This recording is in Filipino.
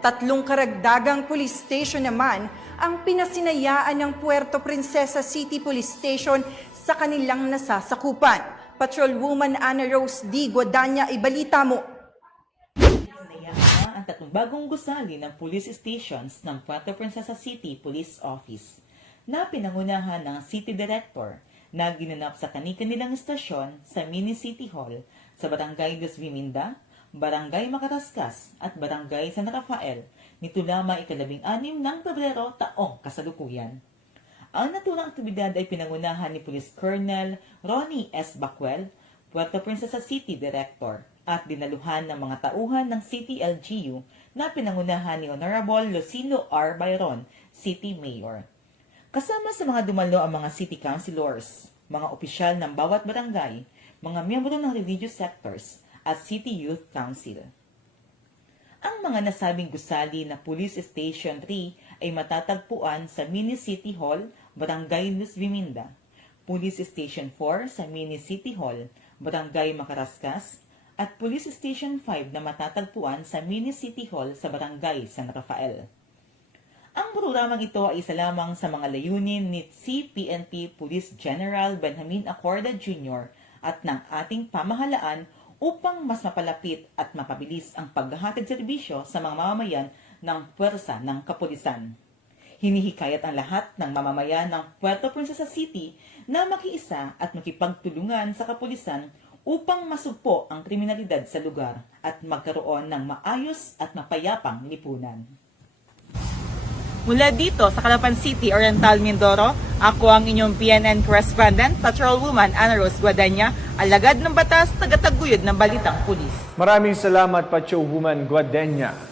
Tatlong karagdagang police station naman ang pinasinayaan ng Puerto Princesa City Police Station sa kanilang nasasakupan. Patrolwoman Ana Rose D. Guadagna, ibalita mo. Pinayaan ang tatlong bagong gusali ng police stations ng Puerto Princesa City Police Office na pinangunahan ng City Director na ginanap sa kani-kanilang istasyon sa Mini City Hall sa Barangay Los Viminda, Barangay Macarascas at Barangay San Rafael nito lamang ika-16 ng Pebrero taong kasalukuyan. Ang naturang aktibidad ay pinangunahan ni Police Colonel Ronnie S. Bacuel, Puerto Princesa City Director, at dinaluhan ng mga tauhan ng City LGU na pinangunahan ni Honorable Lucilo R. Bayron, City Mayor. Kasama sa mga dumalo ang mga City Councilors, mga opisyal ng bawat barangay, mga miyembro ng religious sectors, at City Youth Council. Ang mga nasabing gusali na Police Station 3 ay matatagpuan sa Mini City Hall, Barangay Los Viminda, Police Station 4 sa Mini City Hall, Barangay Macarascas, at Police Station 5 na matatagpuan sa Mini City Hall sa Barangay San Rafael. Ang programang ito ay isa lamang sa mga layunin ni CPNP Police General Benjamin Acorda Jr. at ng ating pamahalaan upang mas mapalapit at mapabilis ang paghahatid serbisyo sa mga mamamayan ng puwersa ng kapulisan. Hinihikayat ang lahat ng mamamayan ng Puerto Princesa City na makiisa at makipagtulungan sa kapulisan upang masugpo ang kriminalidad sa lugar at magkaroon ng maayos at mapayapang lipunan. Mula dito sa Calapan City, Oriental Mindoro, ako ang inyong PNN correspondent, Patrolwoman Ana Rose Guadagna, alagad ng batas, tagataguyod ng balitang pulis. Maraming salamat, Patrolwoman Guadagna.